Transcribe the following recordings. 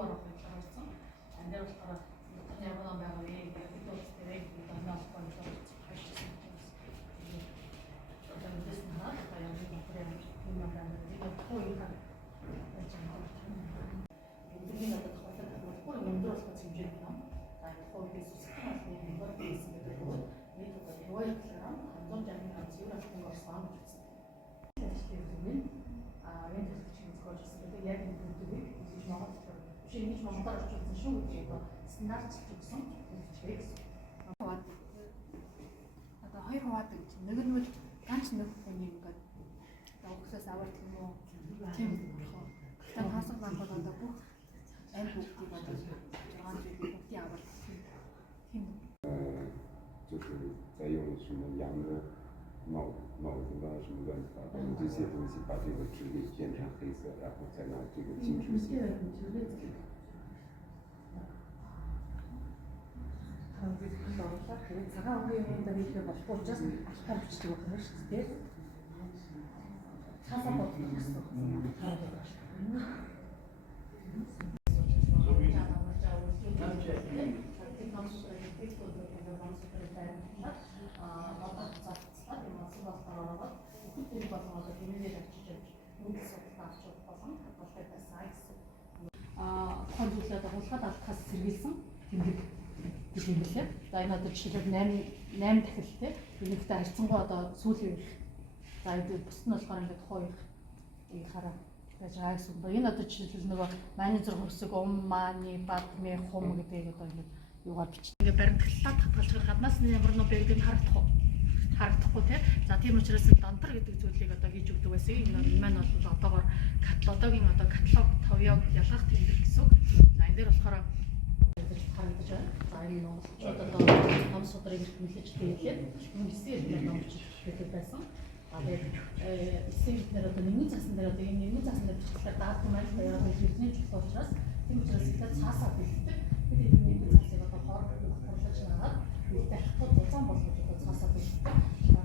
орох гэж байгаа юм. Андаа болохоор ямар ном байгаа вэ гэдэг бид өөрсдөө онлайн болохоор хайшсан. Одоо мэдээс наа одоо ямар материал юм байна гэдэг хоёроо энэ одоо тохиолдол өндөр болох хэмжээний ном. За тухайн бизнес системийн нэмэр хийсэн гэдэг нь нэг одоо яваа кг 160 грамм цэвэр алтан орсон гэж үзсэн. Энэ төлөвчийн зохиолчсон гэдэг яг энэ төлөвийг хийж Монгол биш ингэж Монголоор орчуулсан шүү гэж одоо стандартчилж өгсөн төлөвчтэй гэсэн. Одоо хоёр хуваадаг гэж нэг нь ганц нэг хүн ингээд одоо өгсөөс аваад тийм үү тийм болохоо. Тэгэхээр хаасах банк бол одоо бүх аль бүгдийг одоо 6 зүйлийг бүгдийг аваад тийм就是在用什么羊的脑子啊什么乱七八糟的这些东西，把这个纸给煎成黑色，然后再拿这个金纸写。цагаан үеийн дээрээ болохгүй учраас ахтар бичдэг байна шүү дээ. Цаасаа бодох консултад агуулгад алтхаас сэргийлсэн тэмдэг гэж юм лээ. За энэ одоо жишээлбэл 8 дахил те энэхтэй харьцангуй одоо сүүлийн за энэ бус нь болохоор ингээд хоёр хараа байж байгаа гэсэн үг. Энэ одоо жишээлбэл нөгөө менежер хөрсөг мааны бадны хум гэдэг одоо ингээд юугаар бичиж ингээд баримтгалаад хатгалж гаднаас нь ямар нэг бэгдийг харагдахгүй тий. За тийм учраас донтор гэдэг зүйлийг одоо хийж өгдөг байсан. Энэ маань бол одоогоор каталогийн одоо каталог товёог ялгах тэмдэг гэсэн үг. За энэ дээр болохоор харагдаж байна. За энэ монголчууд одоо ном судрыг нэлж дээрлээд үнэсээр номч гэдэг байсан. А тэгээд эсэгээр одоо нэгэн цаасан дээр одоо энэ нэгэн цаасан дээр бичлэгээр даатгал маань яг хэлний чухал учраас тийм учраас ихтэй цаасаа бэлддэг. Бид энэ нэгэн цаасыг одоо хорлож нагаад ихтэй хатууд уцаан болгож одоо цаасаа бэлддэг.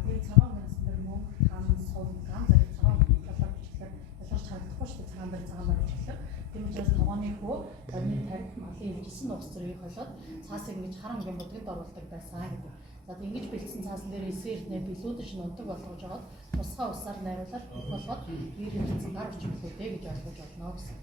Тэгээд цагаан мэнсэн дээр мөнгө тан сул гам зэрэг цагаан талаар бичлэгээр ялгарч харагдахгүй шүү дээ. Цагаан байр бичлэгээр. Тийм учраас тогооны хөө барны тарих малын илжсэн нуус зэргийг холоод цаасыг ингэж харангийн бодгод оруулдаг байсан гэдэг. За ингэж бэлдсэн цаасан дээр эсвэрнээ билүүдэж нундаг болгож жагаад тусгай усаар найруулаад болгоод иргэдийн гар өчмөлөөдэй гэж ойлгож байна гэсэн.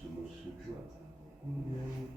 什么时刻？